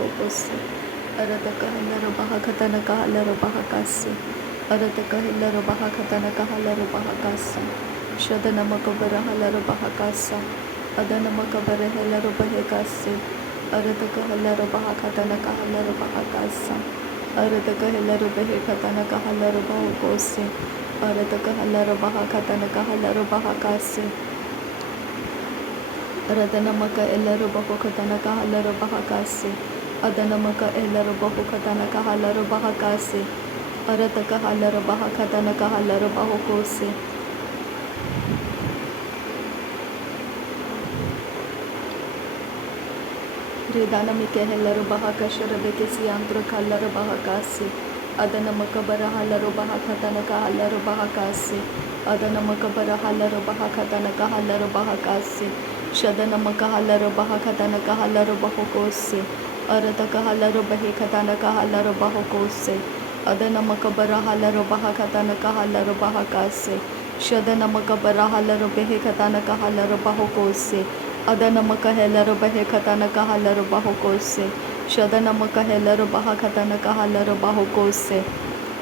bahokose. Arataka helaro bahakatana kahalaro bahakase. Arataka helaro bahakatana kahalaro bahakasa. Shadana makabara halaro bahakasa. Adana makabara helaro bahekase. Arataka helaro bahakatana kahalaro bahakasa. Arataka helaro bahekatana kahalaro bahokose. Arataka helaro bahakatana kahalaro bahakase. Radanamaka Elaru Bahokatana Kahalaru Bahakase. Adanamaka Elaru Bahokatana Kahalaru Bahakase. Arataka Halaru Bahakatana Kahalaru Bahokose. Redanamike Helaru Bahakasharabeke Siantro Kalaru Bahakase. Adanamaka Barahalaru Bahakatana Kahalaru Bahakase. Adanamaka Barahalaru Bahakatana Kahalaru Bahakase. Shadana makahalaro bahakatana kahalaro bahokose. Arata kahalaro bahekatana kahalaro bahokose. Adana makabara halaro bahakatana kahalaro bahakase. Shadana makabara halaro bahekatana kahalaro bahokose. Adana makahelaro bahekatana kahalaro bahokose. Shadana makahelaro bahakatana kahalaro bahokose.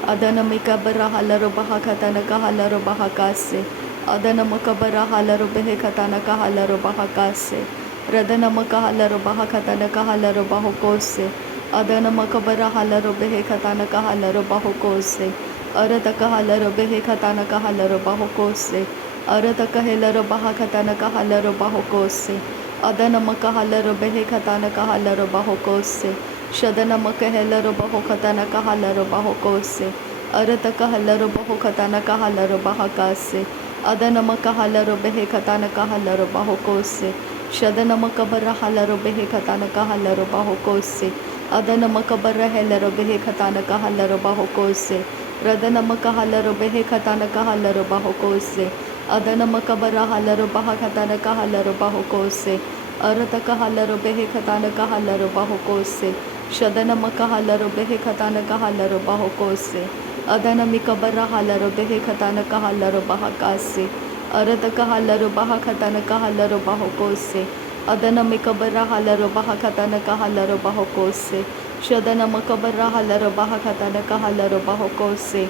Adana mikabara halaro bahakatana kahalaro bahakase. Adana makabara halaro behekatana kahalaro bahakase. Radana makahalaro bahakatana kahalaro bahokose. Adana makabara halaro behekatana kahalaro bahokose. Arata kahalaro behekatana kahalaro bahokose. Arata kahelaro bahakatana kahalaro bahokose. Adana makahalaro behekatana kahalaro bahokose. Shadana makahelaro bahokatana kahalaro bahokose. Arata kahalaro bahokatana kahalaro bahakase. Adana makahalaro behekatana kahalaro bahokose. Shadana makabara halaro behekatana kahalaro bahokose. Adana makabara helaro behekatana kahalaro bahokose. Radana makahalaro behekatana kahalaro bahokose. Adana makabara halaro bahakatana kahalaro bahokose. Arata kahalaro behekatana kahalaro bahokose. Shadana makahalaro behekatana kahalaro bahokose. Adana mikabara halaro behekatana kahalaro bahakase. Arata kahalaro bahakatana kahalaro bahokose. Adana mikabara halaro bahakatana kahalaro bahokose. Shadana makabara halaro bahakatana kahalaro bahokose.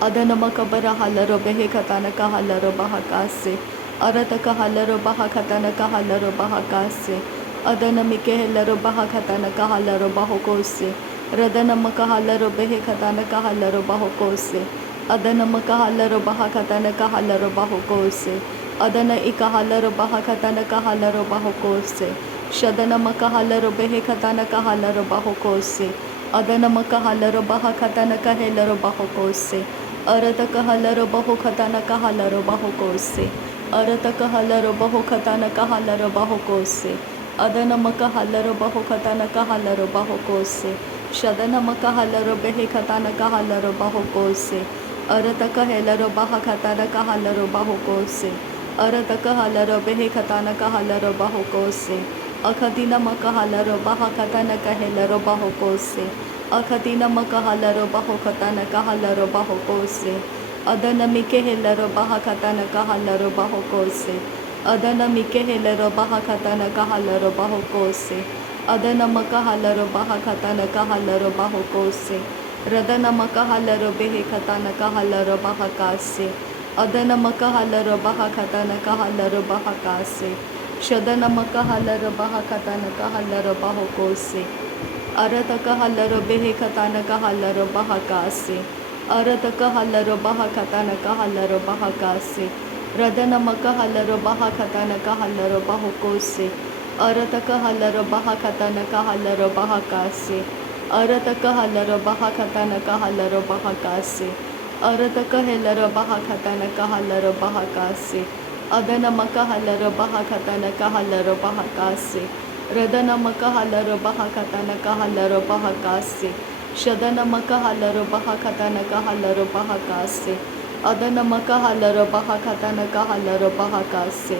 Adana makabara halaro behekatana kahalaro bahakase. Arata kahalaro bahakatana kahalaro bahakase. Adana mikehelaro bahakatana kahalaro bahokose. Radana makahalaro behekatana kahalaro bahokose. Adana makahalaro bahakatana kahalaro bahokose. Adana ikahalaro bahakatana kahalaro bahokose. Shadana makahalaro behekatana kahalaro bahokose. Adana makahalaro bahakatana kahalaro bahokose. Arata kahalaro bahokatana kahalaro bahokose. Arata kahalaro bahokatana kahalaro bahokose. Adana makahalaro bahokatana kahalaro bahokose. Shadana makahalaro behekatana kahalaro bahokose. Arata kahalaro bahakatana kahalaro bahokose. Arata kahalaro behekatana kahalaro bahokose. Akadina makahalaro bahakatana kahalaro bahokose. Akadina makahalaro bahokatana kahalaro bahokose. Adana mikehelaro bahakatana kahalaro bahokose. Adana mikehelaro bahakatana kahalaro bahokose. Adana makahalaro bahakatana kahalaro bahokose. Radana makahalaro behekatana kahalaro bahakase. Adana makahalaro bahakatana kahalaro bahakase. Shadana makahalaro bahakatana kahalaro bahokose. Arata kahalaro behekatana kahalaro bahakase. Arata kahalaro bahakatana kahalaro bahakase. Radana makahalaro bahakatana kahalaro bahokose. Arata kahalaro bahakatana kahalaro bahakase. Arata kahalaro bahakatana kahalaro bahakase. Arata kahalaro bahakatana kahalaro bahakase. Adana makahalaro bahakatana kahalaro bahakase. Radana makahalaro bahakatana kahalaro bahakase. Shadana makahalaro bahakatana kahalaro bahakase. Adana makahalaro bahakatana kahalaro bahakase.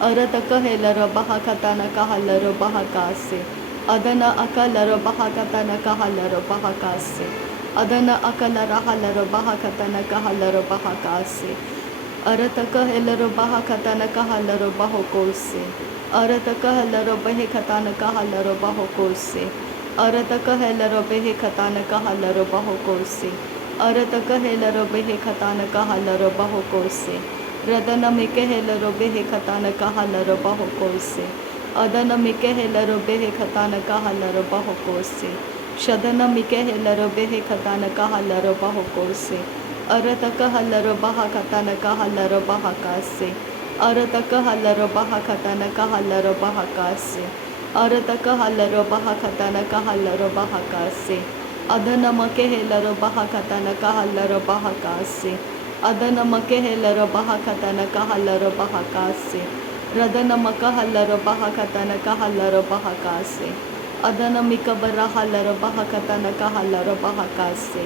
Arata kahalaro bahakatana kahalaro bahakase. Adana akalaro bahakatana kahalaro bahakase. Adana akalara halaro bahakatana kahalaro bahakase. Arata kahalaro bahakatana kahalaro bahokose. Arataka halaro behe katanaka halaro bahokose. Arataka halaro behe katanaka halaro bahokose. Arataka halaro behe katanaka halaro bahokose. Radana mike halaro behe katanaka halaro bahokose. Adana mike halaro behe katanaka halaro bahokose. Shadana mike halaro behe katanaka halaro bahokose. Arataka halaro baha katanaka halaro bahakase. Arataka halaro baha katanaka halaro bahakase. Arataka halaro baha katanaka halaro bahakase. Adana make helaro baha katanaka halaro bahakase. Adana make helaro baha katanaka halaro bahakase. Radana maka halaro baha katanaka halaro bahakase. Adana mikabara halaro baha katanaka halaro bahakase.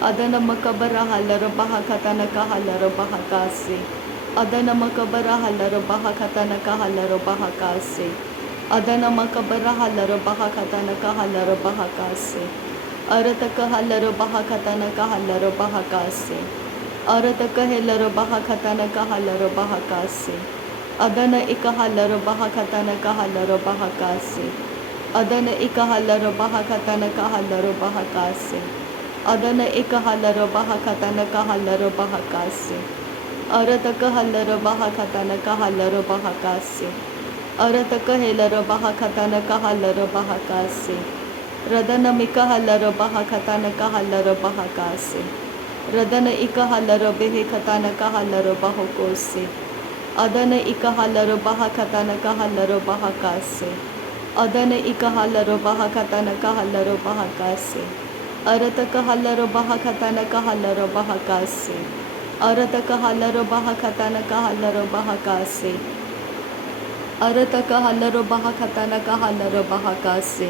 Adana makabara halaro baha katanaka halaro bahakase. Adana makabara halaro baha katanaka halaro bahakase. Adana makabara halaro baha katanaka halaro bahakase. Arataka halaro baha katanaka halaro bahakase. Arataka helaro baha katanaka halaro bahakase. Adana ika halaro baha katanaka halaro bahakase. Adana ika halaro baha katanaka halaro bahakase. Adana ika halaro baha katanaka halaro bahakase. Arataka halaro baha katanaka halaro bahakase. Arataka helaro baha katanaka halaro bahakase. Radana mika halaro baha katanaka halaro bahakase. Radana ika halaro behe katanaka halaro bahokose. Adana ika halaro baha katanaka halaro bahakase. Adana ika halaro baha katanaka halaro bahakase. Arataka halaro baha katanaka halaro bahakase. Arataka halaro baha katanaka halaro bahakase. Arataka halaro baha katanaka halaro bahakase.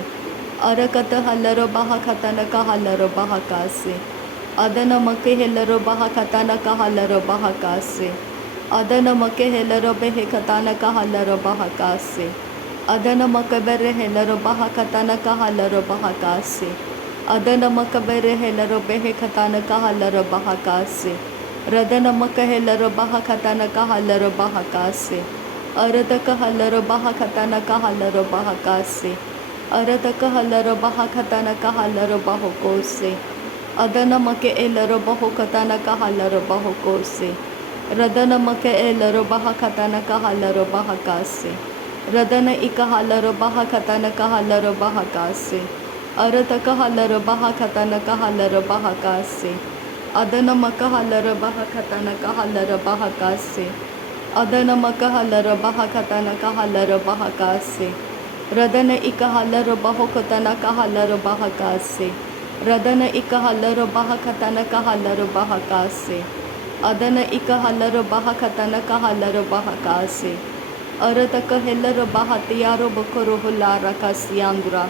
Arakata halaro baha katanaka halaro bahakase. Adana make helaro baha katanaka halaro bahakase. Adana make helaro behe katanaka halaro bahakase. Adana makabere helaro baha katanaka halaro bahakase. Adana makabere helaro behe katanaka halaro bahakase. Radana makahelaro baha katanaka halaro bahakase. Arataka halaro baha katanaka halaro bahakase. Arataka halaro baha katanaka halaro bahokose. Adana make elaro baho katanaka halaro bahokose. Radana make elaro baha katanaka halaro bahakase. Radana ika halaro baha katanaka halaro bahakase. Arataka halaro baha katanaka halaro bahakase. Adana maka halaro baha katanaka halaro bahakase. Adana maka halaro baha katanaka halaro bahakase. Radana ika halaro baho katanaka halaro bahakase. Radana ika halaro baha katanaka halaro bahakase. Adana ika halaro baha katanaka halaro bahakase. Arataka helaro baha tiyaro bokoro hulara kasiyandra.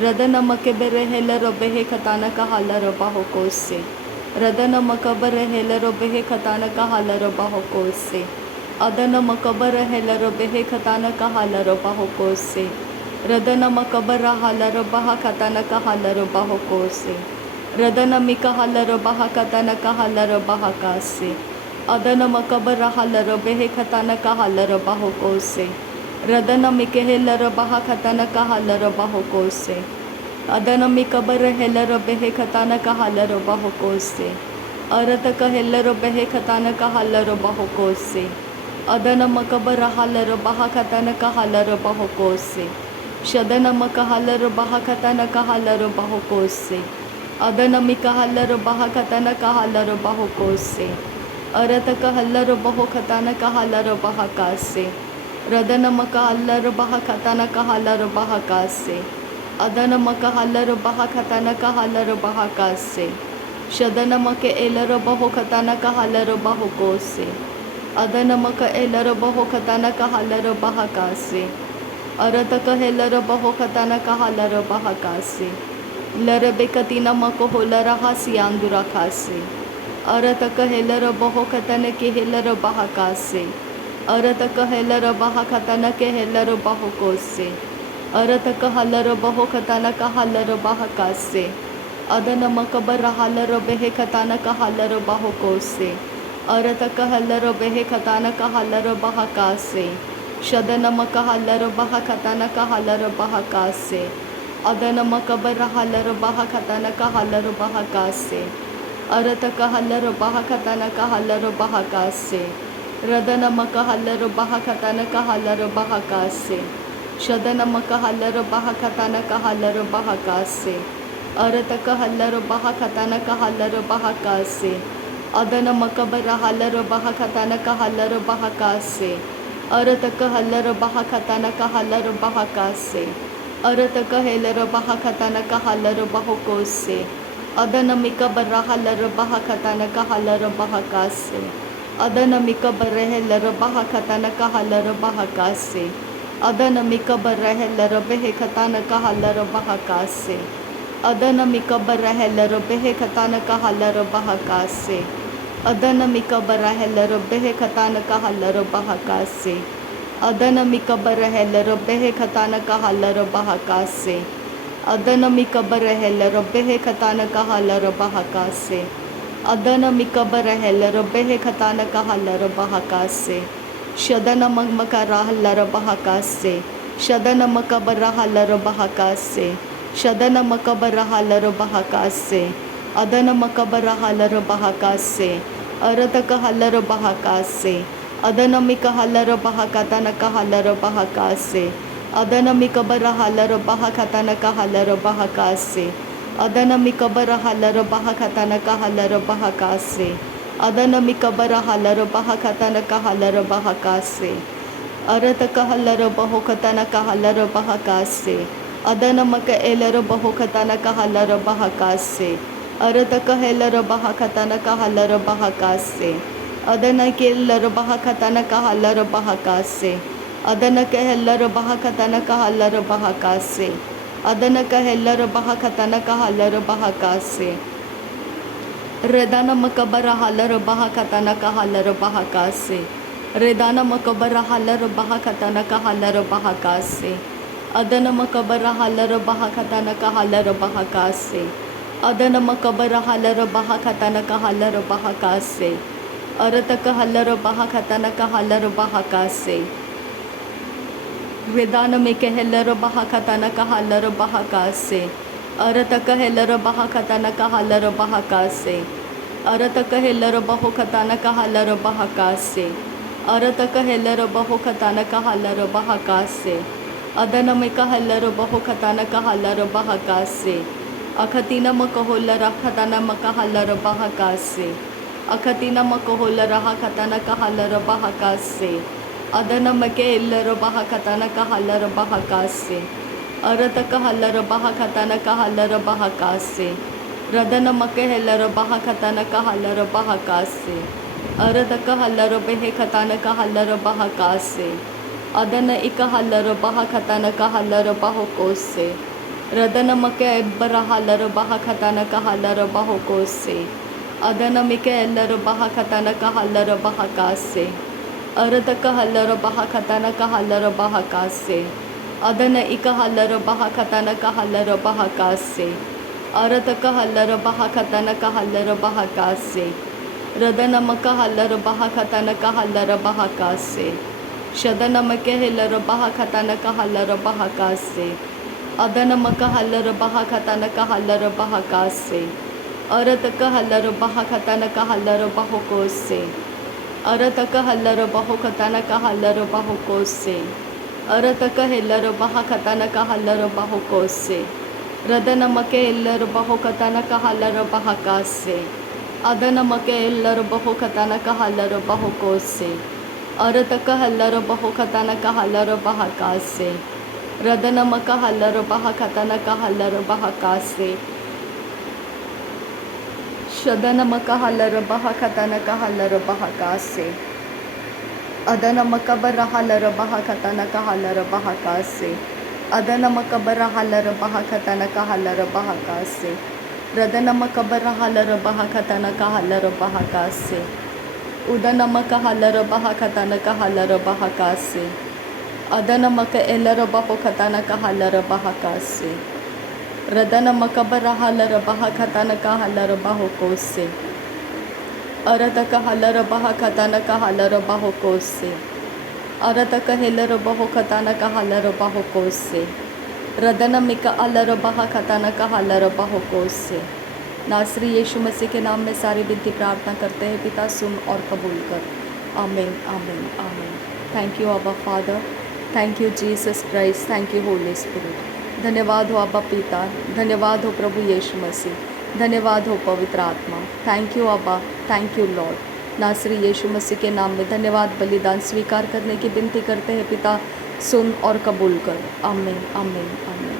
Radana makebere helaro behe katanaka halaro bahokose. Radana makabara helaro behe katanaka halaro bahokose. Adana makabara helaro behe katanaka halaro bahokose. Radana makabara halaro baha katanaka halaro bahokose. Radana mika halaro baha katanaka halaro bahakase. Adana makabara halaro behe katanaka halaro bahokose. Radana mike helaro baha katanaka halaro bahokose. Adana mikabara helaro behe katanaka halaro bahokose. Arataka helaro behe katanaka halaro bahokose. Adana makabara halaro baha katanaka halaro bahokose. Shadana maka halaro baha katanaka halaro bahokose. Adana mika halaro baha katanaka halaro bahokose. Arataka halaro baho katanaka halaro bahakase. Radana maka halaro baha katanaka halaro bahakase. Adana maka halaro baha katanaka halaro bahakase. Shadana maka elaro baho katanaka halaro bahokose. Adana maka elaro baho katanaka halaro bahakase. Arataka helaro baho katanaka halaro bahakase. Larabe katina mako holara hasiyandura kase. Arataka helaro baho katanake helaro bahakase. Arataka helaro baha katanake helaro bahokose. Arataka halaro baho katanaka halaro bahakase. Adana makabara halaro behe katanaka halaro bahokose. Arataka halaro behe katanaka halaro bahakase. Shadanamaka halaro bahakanaka halaro bahakase. Adanamaka barahalaro bahakanaka halaro bahakase. Arataka halaro bahakanaka halaro bahakase. Radanamaka halaro bahakanaka halaro bahakase. Shadanamaka halaro bahakanaka halaro bahakase. Arataka halaro bahakanaka halaro bahakase. Adanamaka barahalaro bahakanaka halaro bahakase. Arataka halaro bahakanaka halaro bahakase. Arataka helaro bahakanaka halaro bahokose. Adanamika barahalaro bahakanaka halaro bahakase. Adanamika barahelaro bahakanaka halaro bahakase. Adanamika barahelaro behekanaka halaro bahakase. Adanamika barahelaro behekanaka halaro bahakase. Adanamika barahelaro behekanaka halaro bahakase. Adanamika barahelaro behekanaka halaro bahakase. Adanamika barahelaro behekanaka halaro bahakase. Adanamika barahelaro behekanaka halaro bahakase. Shadanamaka rahalaro bahakase. Shadanamaka barahalaro bahakase. Shadanamaka barahalaro bahakase. Adanamaka barahalaro bahakase. Arataka halaro bahakase. Adanamika halaro bahakanaka halaro bahakase. Adanamika barahalaro bahakanaka halaro bahakase. Adanamika barahalaro bahakanaka halaro bahakase. Adanamika barahalaro bahakanaka halaro bahakase. Arataka halaro bahakanaka halaro bahakase. Adanamaka elaro bahakanaka halaro bahakase. Arataka helaro bahakanaka halaro bahakase. Adanake helaro bahakanaka halaro bahakase. Adanaka helaro bahakanaka halaro bahakase. Adanaka helaro bahakanaka halaro bahakase. Redana makabara halaro bahakanaka halaro bahakase. Redana makabara halaro bahakanaka halaro bahakase. Adana makabara halaro bahakanaka halaro bahakase. Adana makabara halaro bahakanaka halaro bahakase. Arataka halaro bahakanaka halaro bahakase. Vedana meke helaro bahakanaka halaro bahakase. Arataka helaro bahakanaka halaro bahakase. Arataka helaro bahakanaka halaro bahakase. Arataka helaro bahakanaka halaro bahakase. Adana meka helaro bahakanaka halaro bahakase. Akatina makahola rakatana makahalaro bahakase. Akatina makahola rahakatana kahalaro bahakase. Adana make illaro bahakatana kahalaro bahakase. Arataka halaro bahakatana kahalaro bahakase. Radana make hellaro bahakatana kahalaro bahakase. Arataka halaro behekatana kahalaro bahakase. Adana ikahalaro bahakatana kahalaro bahokose. Radana make barahalaro bahakatana kahalaro bahokose. Adana mike ellaro bahakatana kahalaro bahakase. Arataka halaro bahakatana kahalaro bahakase. Adana ikahalaro bahakatana kahalaro bahakase. Arataka halaro bahakatana kahalaro bahakase. Radana maka halaro bahakatana kahalaro bahakase. Shadana make hellaro bahakatana kahalaro bahakase. Adana maka halaro bahakatana kahalaro bahakase. Arataka halaro bahakatana kahalaro bahokose. Arataka halaro bahakatana kahalaro bahokose. Arataka hellaro bahakatana kahalaro bahokose. Radana make hellaro bahakatana kahalaro bahakase. Adana make hellaro bahakatana kahalaro bahokose. Arataka hellaro bahakatana kahalaro bahakase. Radana maka halaro bahakatana kahalaro bahakase. Shadana maka halaro bahakatana kahalaro bahakase. Adana makabara halaro bahakatana kahalaro bahakase. Adana makabara halaro bahakatana kahalaro bahakase. Radana makabara halaro bahakatana kahalaro bahakase. Udana maka halaro bahakatana kahalaro bahakase. Adana maka elaro bahakatana kahalaro bahakase. Radana makabara halaro bahakatana kahalaro bahokose. Arataka halaro bahakatana kahalaro bahokose. अरत कहेलर बहो Khatana Kahler बहो कोस से रदन मिका अलर बहा Khatana Kahler बहो कोस से। नासरी यीशु मसीह के नाम में सारी विनती प्रार्थना करते हैं पिता, सुन और कबूल कर। आमीन आमीन आमीन। थैंक यू अब्बा father, thank you Jesus Christ, thank you Holi spirit. धन्यवाद हो अब्बा पिता, धन्यवाद हो प्रभु यीशु मसीह, धन्यवाद हो पवित्र आत्मा। थैंक यू अब्बा, थैंक यू लॉर्ड। नासरी यीशु मसीह के नाम में धन्यवाद। बलिदान स्वीकार करने की विनती करते हैं पिता, सुन और कबूल कर। आमीन आमीन आमीन।